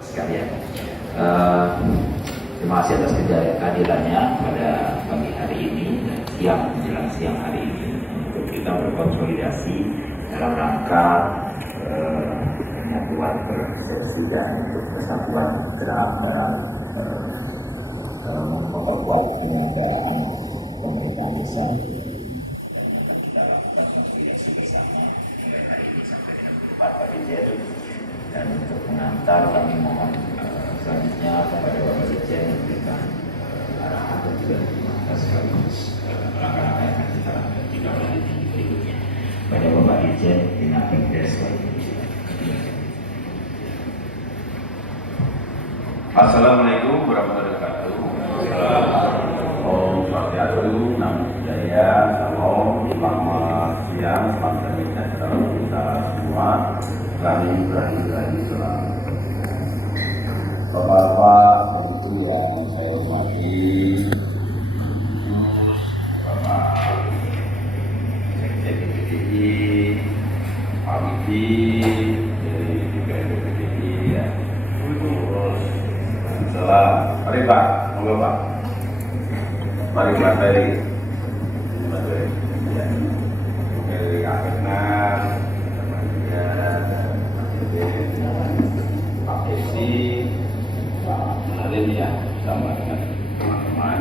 Sekalian, terima kasih atas kehadirannya pada pagi hari ini dan menjelang siang hari ini untuk kita berkonsolidasi dalam rangka penyatuan persepsi dan untuk kesatuan gerak dalam memperkuat penyelenggaraan pemerintahan desa. Dan untuk mengantar kami mohon selanjutnya kepada Bapak Dirjen memberikan arahan dan juga atas sekaligus langkah-langkah yang akan kita lakukan di tahun berikutnya. Pada Bapak Dirjen Bina Pemdes. Assalamualaikum warahmatullahi wabarakatuh. Om Swastiastu, Namo Buddhaya, Salam, selamat siang, selamat sejahtera kita semua. Kami berakhir selamat. Bapak-bapak, Ibu yang saya hormati, Bapak Sekjen PDI, Pak Widi dari DPRD PDI, ya. Terus, salam. Mari Pak, monggo Pak. Mari Pak dari Apenas, Pak Desi, Pak Halim ya, sama dengan teman-teman.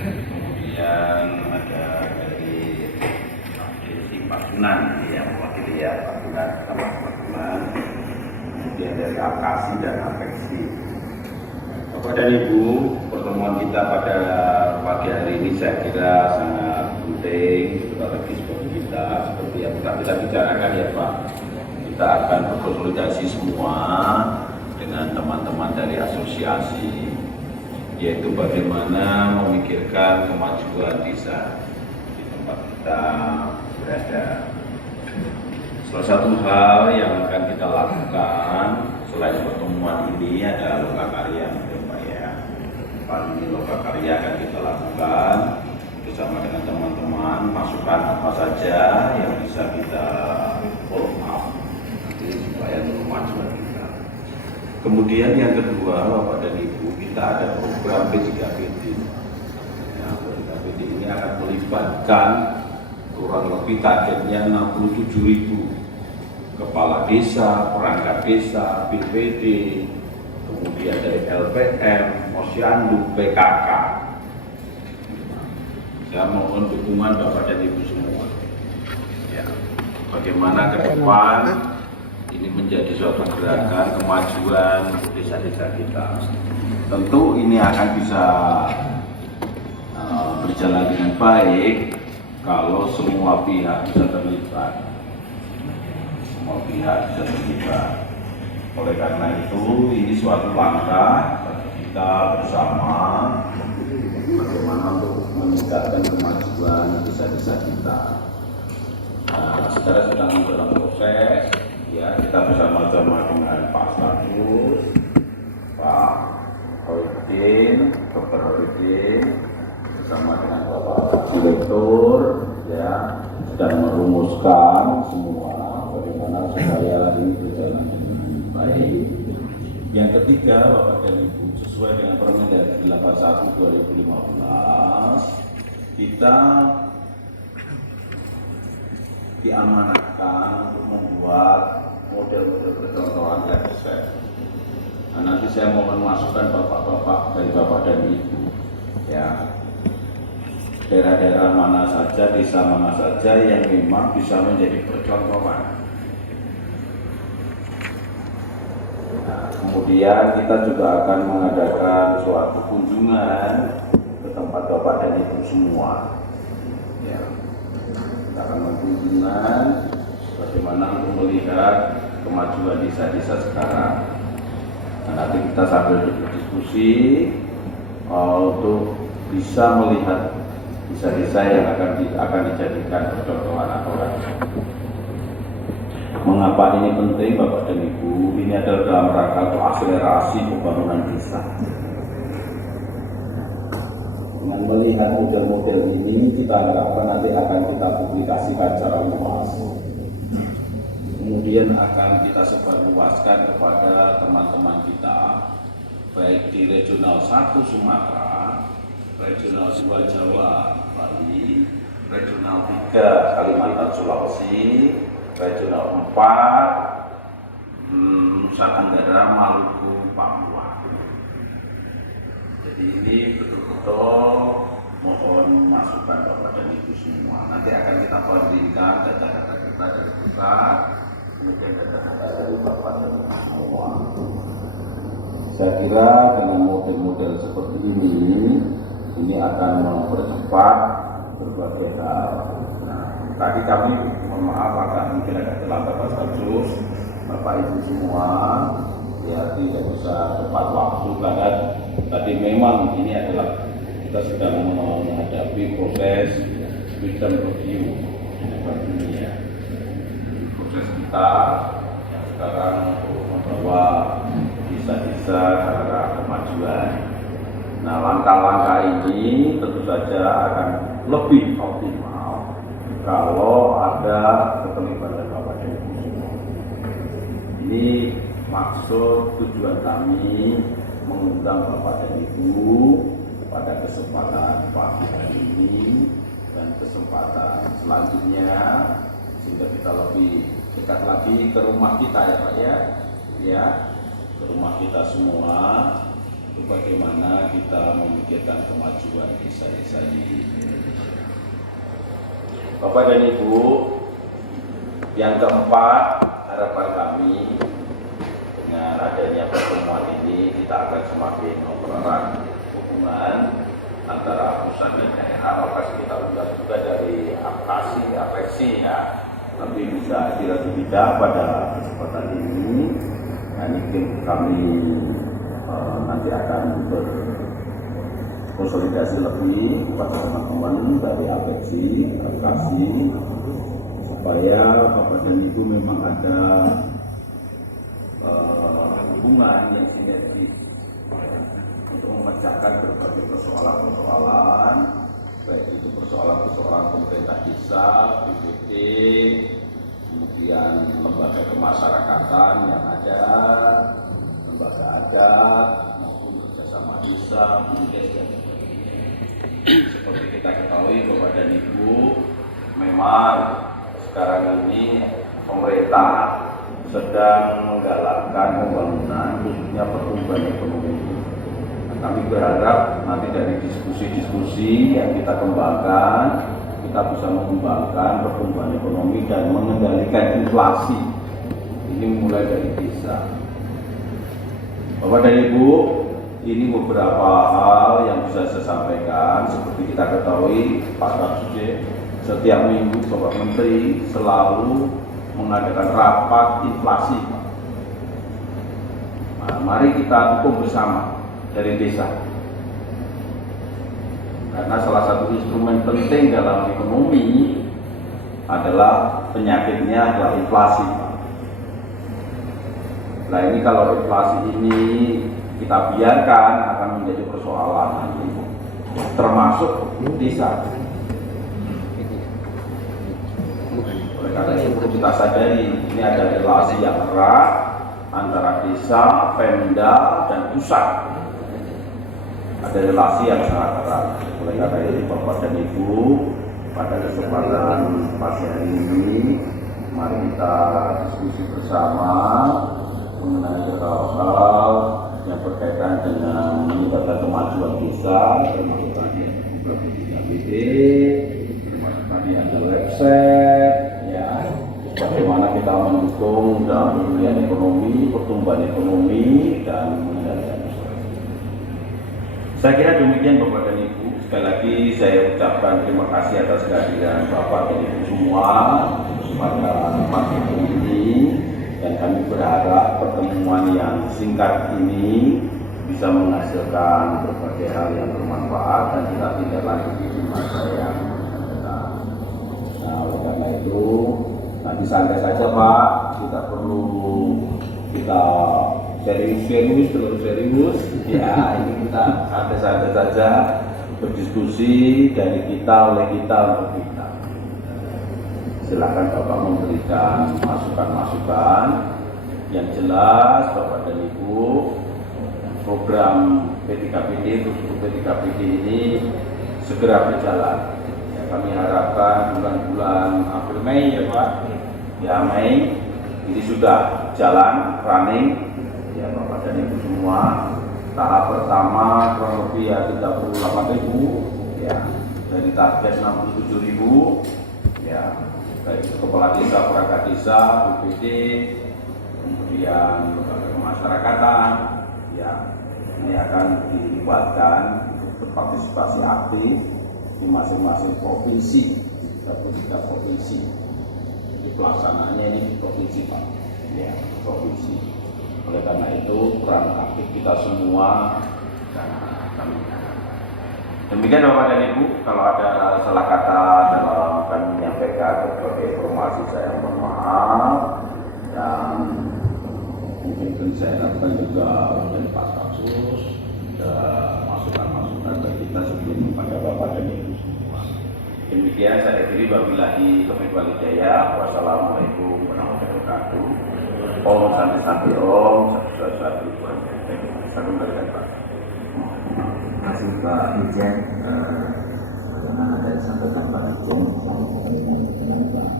Kemudian ada dari Pak Desi, Pak Sunan yang mewakili ya, Pak Sunan sama Pak Sunan. Kemudian dari Akasi dan Apeksi. Bapak dan Ibu, pertemuan kita pada pagi hari ini saya kira sangat penting, strategis bagi kita, seperti yang kita bicarakan ya Pak. Kita akan berkonsolidasi semua dengan teman-teman dari asosiasi, yaitu bagaimana memikirkan kemajuan desa di tempat kita berada. Salah satu hal yang akan kita lakukan selain pertemuan ini adalah lokakarya, Pak ya. Ini lokakarya akan kita lakukan bersama dengan teman-teman, masukan apa saja yang bisa kita follow up supaya untuk kemajuan kita. Kemudian yang kedua, Bapak dan Ibu, kita ada program P3PD. Ya, P3PD ini akan melibatkan kurang lebih targetnya 67.000 kepala desa, perangkat desa, BPD, kemudian dari LPM, Posyandu, PKK. Saya mohon dukungan Bapak dan Ibu semua. Ya, bagaimana ke depan ini menjadi suatu gerakan kemajuan desa-desa kita. Tentu ini akan bisa berjalan dengan baik kalau semua pihak bisa terlibat. Semua pihak bisa terlibat. Oleh karena itu, ini suatu langkah bagi kita bersama bagaimana untuk meningkatkan kemajuan desa-desa kita. Sekarang sedang dalam proses. Ya, kita bersama-sama dengan Pak Status, Pak Hoidin, Dr. Hoidin, bersama dengan Bapak Direktur, ya, sedang merumuskan semua bagaimana supaya ini berjalan dengan baik. Yang ketiga, Bapak dan Ibu, sesuai dengan Permendagri 81 2015, kita diamanatkan untuk membuat model-model percontohan yang sukses. Nah, nanti saya mohon masukan bapak-bapak dari Bapak dan Ibu, ya, daerah-daerah mana saja, desa mana saja yang memang bisa menjadi percontohan. Nah, kemudian kita juga akan mengadakan suatu kunjungan ke tempat Bapak dan Ibu semua. Ya, kita akan berkunjungan bagaimana untuk melihat kemajuan desa-desa sekarang. Nah, nanti kita sambil berdiskusi untuk bisa melihat desa-desa yang akan dijadikan percontohan atau lain. Mengapa ini penting, Bapak dan Ibu? Ini adalah dalam rangka untuk akselerasi pembangunan desa. Dengan melihat melihat model-model ini, kita harapkan nanti akan kita publikasikan secara luas. Kemudian akan kita sebarluaskan kepada teman-teman kita, baik di regional 1 Sumatera, regional 2 Jawa, Bali, regional 3 Kalimantan Sulawesi, regional 4 Nusa Tenggara, Maluku, Papua. Jadi ini betul-betul mohon masukan Bapak dan Ibu semua. Nanti akan kita bandingkan data-data kita dari pusat, kemudian data-data dari Bapak dan Ibu semua. Saya kira dengan model-model seperti ini akan mempercepat berbagai hal. Nah, tadi kami mohon maaf agak mungkin agak terlambat Mas Kasus, Bapak Ibu semua, ya tidak bisa tepat waktu karena tadi memang ini adalah kita sedang menghadapi proses midterm review dunia. Proses kita yang sekarang membawa bisa-bisa ke arah kemajuan. Nah, langkah-langkah ini tentu saja akan lebih optimal kalau ada keterlibatan Bapak dan Ibu semua. Ini maksud tujuan kami mengundang Bapak dan Ibu pada kesempatan pagi hari ini dan kesempatan selanjutnya sehingga kita lebih dekat lagi ke rumah kita ya Pak ya ke rumah kita semua, bagaimana kita memikirkan kemajuan desa-desa ini. Bapak dan Ibu, yang keempat, harapan kami dengan adanya pertemuan ini kita akan semakin mempererat hubungan antara pusat dan daerah. Maka kita undang juga dari apeksi ya, tapi bisa lebih tidak pada kesempatan ini. Nah, ini kami nanti akan berkonsolidasi lebih kepada teman-teman dari apeksi, supaya Bapak dan Ibu memang ada hubungan yang sinergis untuk memecahkan berbagai persoalan-persoalan, baik itu persoalan-persoalan pemerintah desa, BPT, kemudian lembaga kemasyarakatan yang ada, lembaga adat maupun kerjasama desa, BUMDes dan sebagainya. Seperti kita ketahui Bapak dan Ibu, memang sekarang ini pemerintah sedang menggalakkan pembangunan khususnya pertumbuhan ekonomi. Nah, kami berharap nanti dari diskusi-diskusi yang kita kembangkan, kita bisa mengembangkan pertumbuhan ekonomi dan mengendalikan inflasi. Ini mulai dari desa. Bapak dan Ibu, ini beberapa hal yang bisa saya sampaikan. Seperti kita ketahui, Pak Kapsuje setiap minggu Bapak Menteri selalu mengadakan rapat inflasi. Nah, mari kita dukung bersama dari desa. Karena salah satu instrumen penting dalam ekonomi adalah penyakitnya adalah inflasi. Nah, ini kalau inflasi ini kita biarkan akan menjadi persoalan nanti, termasuk desa. Oleh karena itu perlu kita sadari ini ada relasi yang erat antara desa, Pemda, dan pusat. Ada relasi yang sangat erat. Oleh karena itu Bapak dan Ibu, pada kesempatan pagi hari ini, mari kita diskusi bersama mengenai hal-hal yang berkaitan dengan meningkatkan kemajuan desa, termasuk tadi beberapa BD, termasuk tadi ada website, ya, bagaimana kita mendukung dalam pemulihan ekonomi, pertumbuhan ekonomi, dan mengendalikan inflasi. Saya kira demikian Bapak dan Ibu. Sekali lagi saya ucapkan terima kasih atas kehadiran Bapak dan Ibu semua pada pagi ini. Dan kami berharap pertemuan yang singkat ini bisa menghasilkan berbagai hal yang bermanfaat dan kita tidak lanjuti di masa yang akan datang. Nah, oleh karena itu nanti santai saja Pak, kita perlu serius, terus serius. Ya, ini kita santai-santai saja. berdiskusi dari kita, oleh kita, untuk kita. Silakan Bapak memberikan masukan-masukan yang jelas. Bapak dan Ibu, program P3PD, untuk P3PD ini segera berjalan. Ya, kami harapkan bulan-bulan April Mei ya Pak, ya Mei ini sudah jalan running ya Bapak dan Ibu semua. Tahap pertama kurang lebih ya 38.000 ya, dari target 67.000 ya, baik itu kepala desa, perangkat desa, BPD, kemudian lembaga kemasyarakatan ya, ini akan dilibatkan untuk berpartisipasi aktif di masing-masing provinsi, 33 provinsi. Jadi pelaksanaannya ini di provinsi Pak, ya provinsi. Oleh karena itu peran aktif kita semua sangat kami harapkan. Demikian Bapak dan Ibu, kalau ada salah kata dalam kami menyampaikan berbagai informasi saya mohon maaf, dan mungkin saya lakukan juga dari Pak Kapsus ada masukan-masukan bagi kita sebelum kepada Bapak dan Ibu semua. Demikian saya akhiri, wabillahi taufiq wal hidayah. Wassalamualaikum warahmatullahi wabarakatuh. Om Santi Om satu. Saya kembalikan Pak. Terima kasih Pak Dirjen. Bagaimana dari sampaikan Pak Dirjen, saya bertemu dengan Pak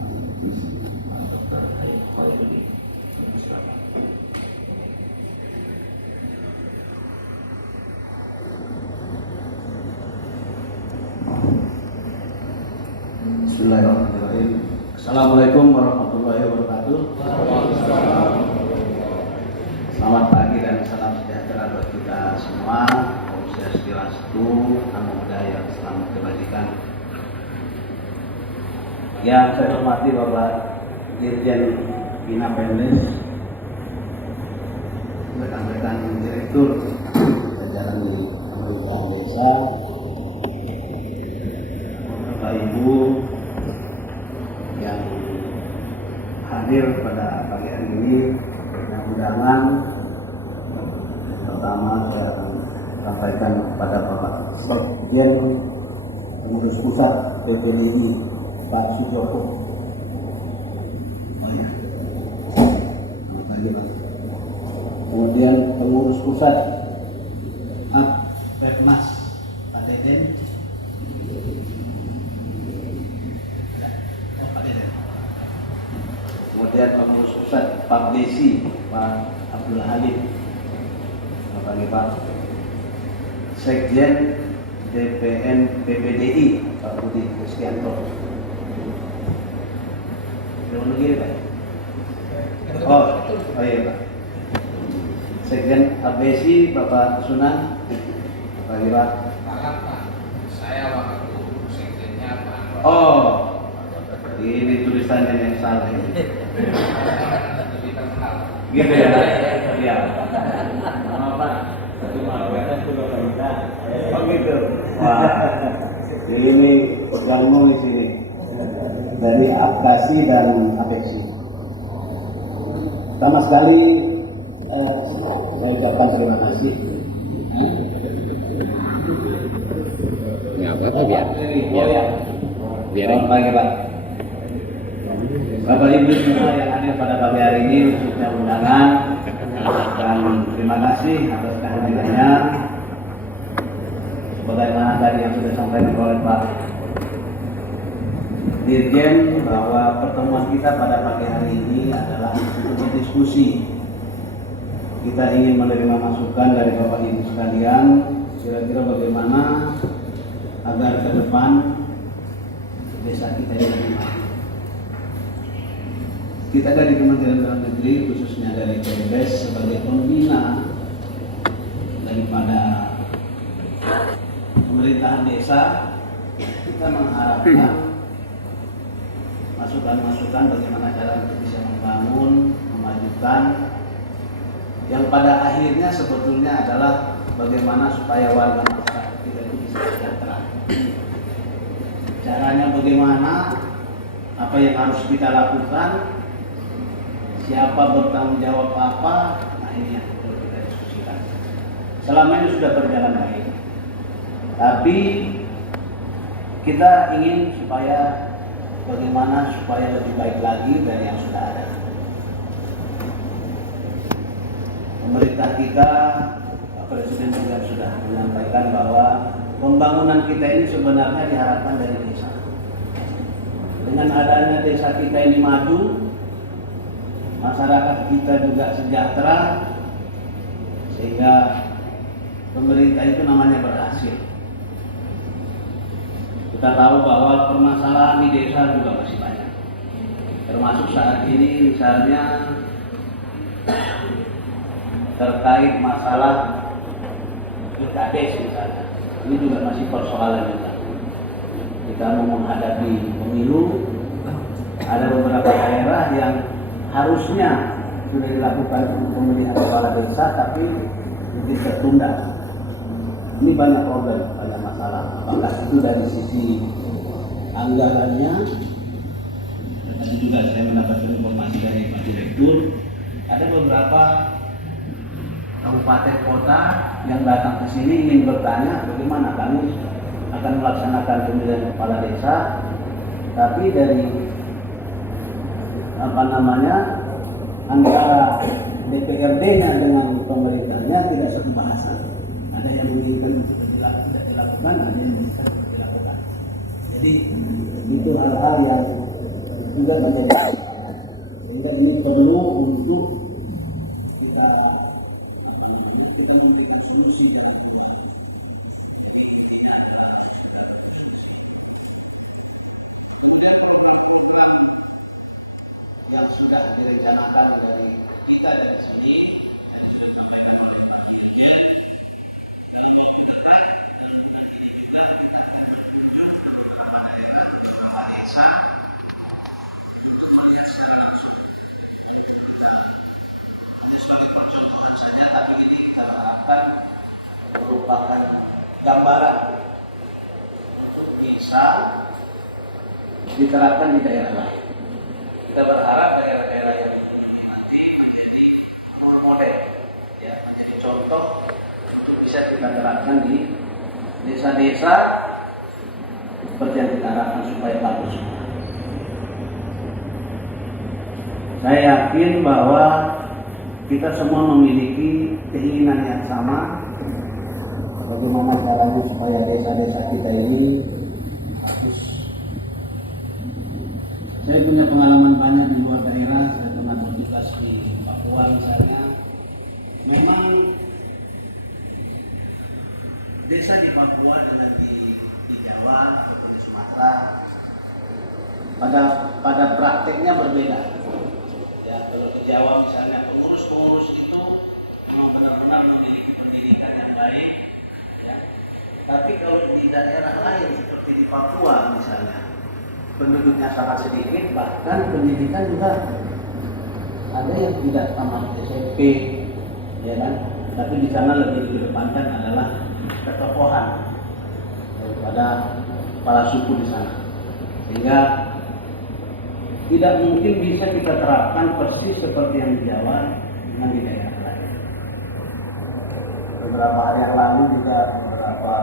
Dr. Hayat Khalidi. Silakan. Bismillahirrahmanirrahim. Assalamualaikum warahmatullahi wabarakatuh. Selamat pagi dan salam sejahtera buat kita semua. Om Swastiastu, Namo Buddhaya, selamat kebajikan. Yang saya hormati Bapak Dirjen Bina Pendes, rekan-rekan direktur jajaran di pemerintahan desa, Bapak Ibu yang hadir pada pagi hari ini, yang undangan. Pertama saya akan sampaikan kepada Bapak Sekjen Pengurus Pusat PPDI Pak Sujoko. Oh ya, selamat pagi Pak. Kemudian Pengurus Pusat Pepmas Pak Deden. Kemudian Pengurus Pusat Pak Desi Pak Abdul Halim. Selamat pagi Pak. Sekjen DPN PPDI Pak Budi Kristianto. Belum lagi Pak? Oh iya Pak. Sekjen ABSI Bapak Sunan. Selamat pagi Pak. Pak, saya waktu sekjennya Pak. Oh, ini tulisannya yang salah ini. Lebih terkenal. Gitu ya? Iya. Maaf Pak. Oh gitu. Wah, ini ganggu di sini dari Apkasi dan Apeksi. Pertama sekali saya ucapkan terima kasih. Nggak apa-apa biar Selamat pagi Pak. Bapak Ibu semua yang hadir pada pagi hari ini, khususnya undangan, dan terima kasih atas kehadirannya. Sebagaimana tadi yang sudah disampaikan oleh Pak Dirjen, bahwa pertemuan kita pada pagi hari ini adalah untuk berdiskusi. Kita ingin menerima masukan dari Bapak Ibu sekalian, kira-kira bagaimana agar ke depan desa kita ini lebih maju. Kita dari Kementerian Dalam Negeri, khususnya dari Pemdes, sebagai pembina daripada pemerintahan desa, kita mengharapkan masukan-masukan bagaimana cara untuk bisa membangun, memajukan, yang pada akhirnya sebetulnya adalah bagaimana supaya warga masyarakat kita itu bisa sejahtera. Caranya bagaimana, apa yang harus kita lakukan, siapa bertanggung jawab apa, nah ini yang perlu kita diskusikan. Selama ini sudah berjalan baik. Tapi kita ingin bagaimana supaya lebih baik lagi dari yang sudah ada. Pemerintah kita, Pak Presiden juga sudah menyampaikan bahwa pembangunan kita ini sebenarnya diharapkan dari desa. Dengan adanya desa kita ini maju, masyarakat kita juga sejahtera, sehingga pemerintah itu namanya berhasil. Kita tahu bahwa permasalahan di desa juga masih banyak, termasuk saat ini misalnya terkait masalah pilkades misalnya, ini juga masih persoalan juga. Kita mau menghadapi pemilu, ada beberapa daerah yang harusnya sudah dilakukan pemilihan kepala desa tapi mungkin tertunda. Ini banyak problem, banyak masalah. Apakah itu dari sisi anggarannya? Dan tadi juga saya mendapatkan informasi dari Pak Direktur, ada beberapa kabupaten kota yang datang ke sini ingin bertanya bagaimana kami akan melaksanakan pemilihan kepala desa, tapi dari antara DPRD-nya dengan pemerintahnya tidak satu bahasan. Ada yang menginginkan tidak dilakukan, ada yang menginginkan tidak dilakukan. Jadi itu hal-hal yang juga menjadi sehingga ini perlu untuk kita memberikan solusi. Yang sudah direncanakan dari kita dari sini, merupakan gambaran bisa diterapkan di daerah lain. Kita berharap daerah-daerah yang nanti menjadi role model, ya, menjadi contoh untuk bisa kita terapkan di desa-desa seperti yang kita harapkan supaya bagus. Saya yakin bahwa kita semua memiliki keinginan yang sama, bagaimana caranya supaya desa-desa kita ini bagus. Saya punya pengalaman banyak di luar daerah, saya pernah bertugas di Papua misalnya. Memang desa di Papua dengan di Jawa ataupun di Sumatera pada prakteknya berbeda. Ya, kalau di Jawa misalnya pengurus-pengurus itu memang benar-benar memiliki pendidikan yang baik, ya. Tapi kalau di daerah lain seperti di Papua misalnya, penduduknya sangat sedikit, bahkan pendidikan juga ada yang tidak tamat SMP, ya kan? Tapi di sana lebih dikedepankan adalah ketokohan daripada kepala suku di sana, sehingga tidak mungkin bisa kita terapkan persis seperti yang di Jawa dengan di daerah lain. Beberapa hari yang lalu juga beberapa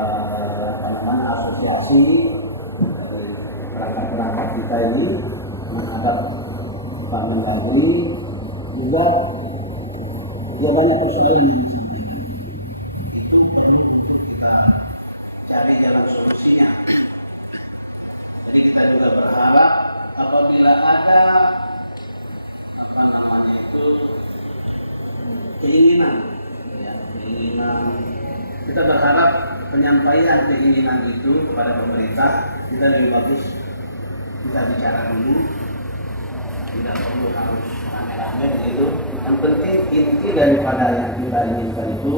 asosiasi perangkat kita ini menghadap Pak Mendagri juga banyak persoalan cari jalan solusinya. Jadi kita juga berharap apabila ada keinginan, kita berharap penyampaian keinginan itu kepada pemerintah kita lebih bagus kita bicara dulu, tidak perlu harus rame-rame begitu. Yang penting inti daripada yang kita inginkan itu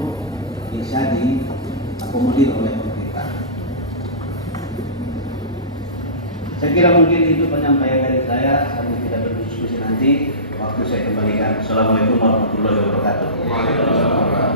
bisa diakomodir oleh pemerintah. Saya kira mungkin itu penyampaian dari saya. Sambil kita berdiskusi nanti, waktu saya kembalikan. Assalamualaikum warahmatullahi wabarakatuh.